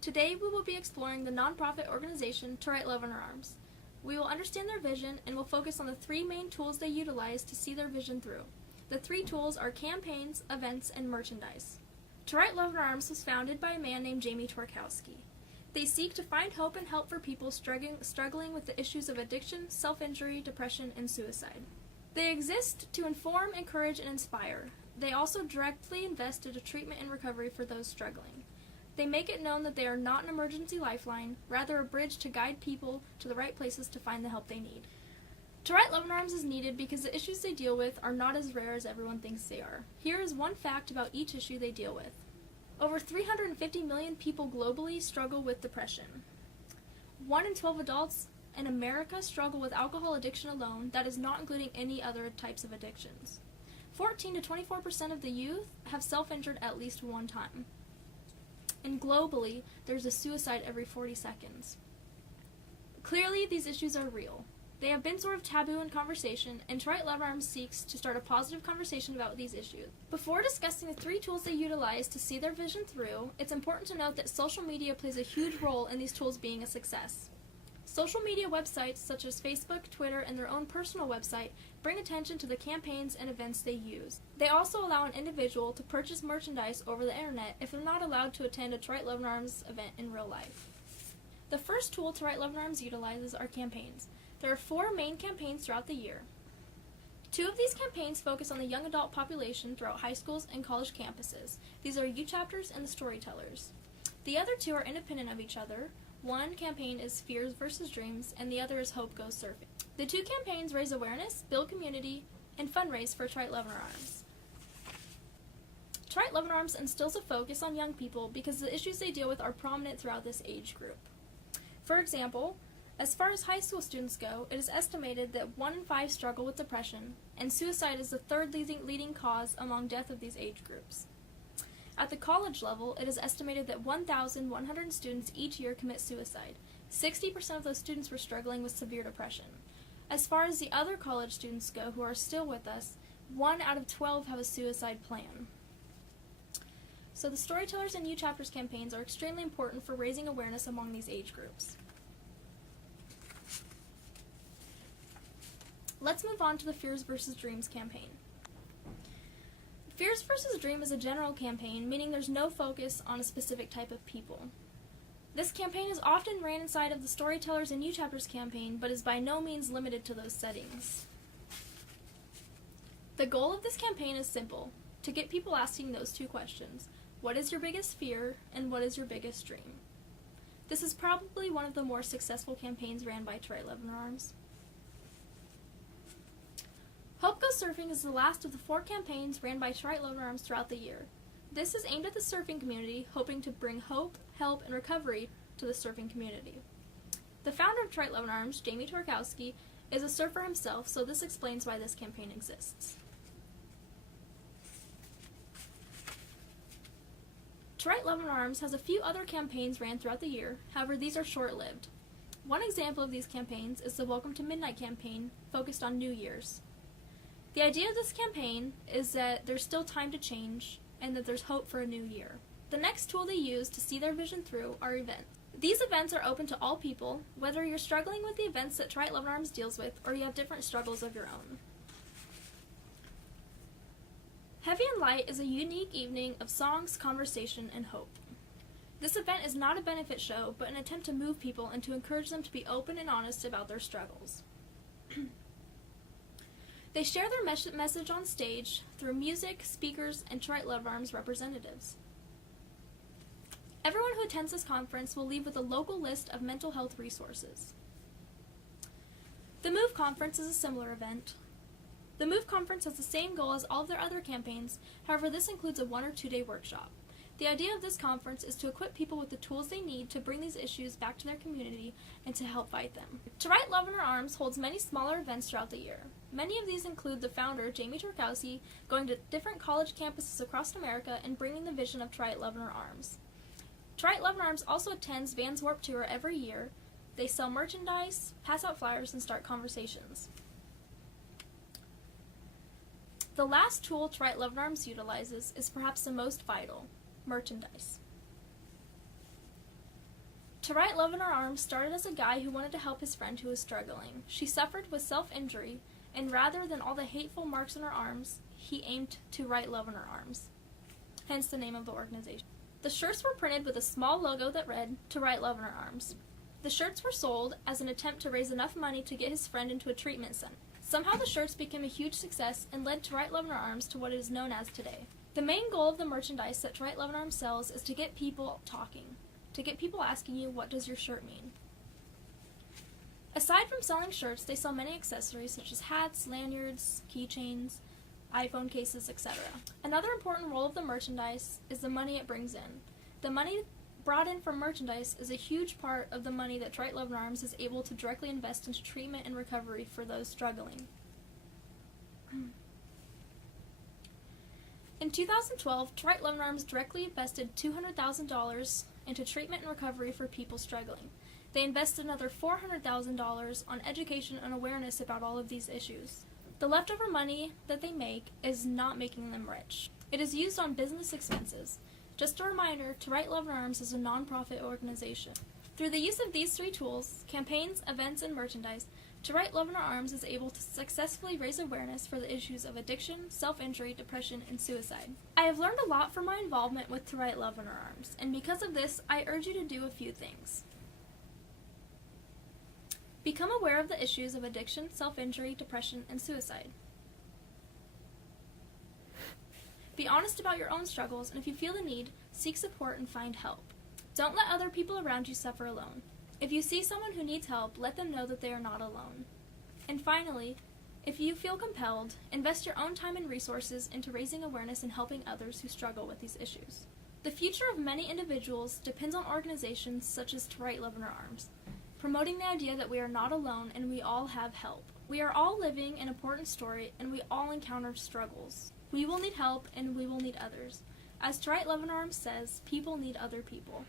Today we will be exploring the nonprofit organization To Right Love Under Arms. We will understand their vision and will focus on the three main tools they utilize to see their vision through. The three tools are campaigns, events, and merchandise. To Right Love Under Arms was founded by a man named Jamie Twarkowski. They seek to find hope and help for people struggling with the issues of addiction, self-injury, depression, and suicide. They exist to inform, encourage, and inspire. They also directly invest into treatment and recovery for those struggling. They make it known that they are not an emergency lifeline, rather a bridge to guide people to the right places to find the help they need. To Right Love Under Arms is needed because the issues they deal with are not as rare as everyone thinks they are. Here is one fact about each issue they deal with. Over 350 million people globally struggle with depression. 1 in 12 adults in America struggle with alcohol addiction alone, that is not including any other types of addictions. 14 to 24% of the youth have self-injured at least one time. And globally, there's a suicide every 40 seconds. Clearly, these issues are real. They have been sort of taboo in conversation, and To Right Love Under Arms seeks to start a positive conversation about these issues. Before discussing the three tools they utilize to see their vision through, it's important to note that social media plays a huge role in these tools being a success. Social media websites such as Facebook, Twitter, and their own personal website bring attention to the campaigns and events they use. They also allow an individual to purchase merchandise over the internet if they're not allowed to attend a To Right Love Under Arms event in real life. The first tool To Right Love Under Arms utilizes are campaigns. There are 4 main campaigns throughout the year. 2 of these campaigns focus on the young adult population throughout high schools and college campuses. These are Youth Chapters and the Storytellers. The other 2 are independent of each other. One campaign is Fears versus Dreams, and the other is Hope Goes Surfing. The 2 campaigns raise awareness, build community, and fundraise for To Right Love Under Arms. To Right Love Under Arms instills a focus on young people because the issues they deal with are prominent throughout this age group. For example, as far as high school students go, it is estimated that 1 in 5 struggle with depression, and suicide is the third leading cause among death of these age groups. At the college level, it is estimated that 1,100 students each year commit suicide. 60% of those students were struggling with severe depression. As far as the other college students go who are still with us, 1 out of 12 have a suicide plan. So the Storytellers and Youth Chapters campaigns are extremely important for raising awareness among these age groups. Let's move on to the Fears versus Dreams campaign. Fears versus Dream is a general campaign, meaning there's no focus on a specific type of people. This campaign is often ran inside of the Storytellers and Youth Chapters campaign, but is by no means limited to those settings. The goal of this campaign is simple, to get people asking those 2 questions. What is your biggest fear, and what is your biggest dream? This is probably one of the more successful campaigns ran by To Right Love Under Arms. Hope Goes Surfing is the last of the 4 campaigns ran by To Right Love Under Arms throughout the year. This is aimed at the surfing community, hoping to bring hope, help, and recovery to the surfing community. The founder of To Right Love Under Arms, Jamie Twarkowski, is a surfer himself, so this explains why this campaign exists. To Right Love Under Arms has a few other campaigns ran throughout the year, however these are short-lived. One example of these campaigns is the Welcome to Midnight campaign, focused on New Year's. The idea of this campaign is that there's still time to change, and that there's hope for a new year. The next tool they use to see their vision through are events. These events are open to all people, whether you're struggling with the events that To Right Love Under Arms deals with, or you have different struggles of your own. Heavy and Light is a unique evening of songs, conversation, and hope. This event is not a benefit show, but an attempt to move people and to encourage them to be open and honest about their struggles. They share their message on stage through music, speakers, and To Right Love Under Arms representatives. Everyone who attends this conference will leave with a local list of mental health resources. The MOVE Conference is a similar event. The MOVE Conference has the same goal as all of their other campaigns, however this includes a 1 or 2 day workshop. The idea of this conference is to equip people with the tools they need to bring these issues back to their community and to help fight them. To Right Love Under Arms holds many smaller events throughout the year. Many of these include the founder, Jamie Twarkowski, going to different college campuses across America and bringing the vision of To Right Love Under Arms. To Right Love Under Arms also attends Vans Warped Tour every year. They sell merchandise, pass out flyers, and start conversations. The last tool To Right Love Under Arms utilizes is perhaps the most vital: merchandise. To Write Love in Her Arms started as a guy who wanted to help his friend who was struggling. She suffered with self-injury, and rather than all the hateful marks on her arms, he aimed to write love in her arms. Hence the name of the organization. The shirts were printed with a small logo that read, "To Write Love in Her Arms." The shirts were sold as an attempt to raise enough money to get his friend into a treatment center. Somehow the shirts became a huge success and led To Write Love in Her Arms to what it is known as today. The main goal of the merchandise that To Write Love in Her Arms sells is to get people talking, to get people asking you, what does your shirt mean? Aside from selling shirts, they sell many accessories such as hats, lanyards, keychains, iPhone cases, etc. Another important role of the merchandise is the money it brings in. The money brought in from merchandise is a huge part of the money that To Write Love in Her Arms is able to directly invest into treatment and recovery for those struggling. In 2012, To Write Love in Her Arms directly invested $200,000 into treatment and recovery for people struggling. They invested another $400,000 on education and awareness about all of these issues. The leftover money that they make is not making them rich. It is used on business expenses. Just a reminder, To Write Love in Her Arms is a non-profit organization. Through the use of these three tools, campaigns, events, and merchandise, To Write Love in Her Arms is able to successfully raise awareness for the issues of addiction, self-injury, depression, and suicide. I have learned a lot from my involvement with To Write Love in Her Arms, and because of this, I urge you to do a few things. Become aware of the issues of addiction, self-injury, depression, and suicide. Be honest about your own struggles, and if you feel the need, seek support and find help. Don't let other people around you suffer alone. If you see someone who needs help, let them know that they are not alone. And finally, if you feel compelled, invest your own time and resources into raising awareness and helping others who struggle with these issues. The future of many individuals depends on organizations such as To Write Love in Her Arms, promoting the idea that we are not alone and we all have help. We are all living an important story, and we all encounter struggles. We will need help, and we will need others. As To Write Love in Her Arms says, people need other people.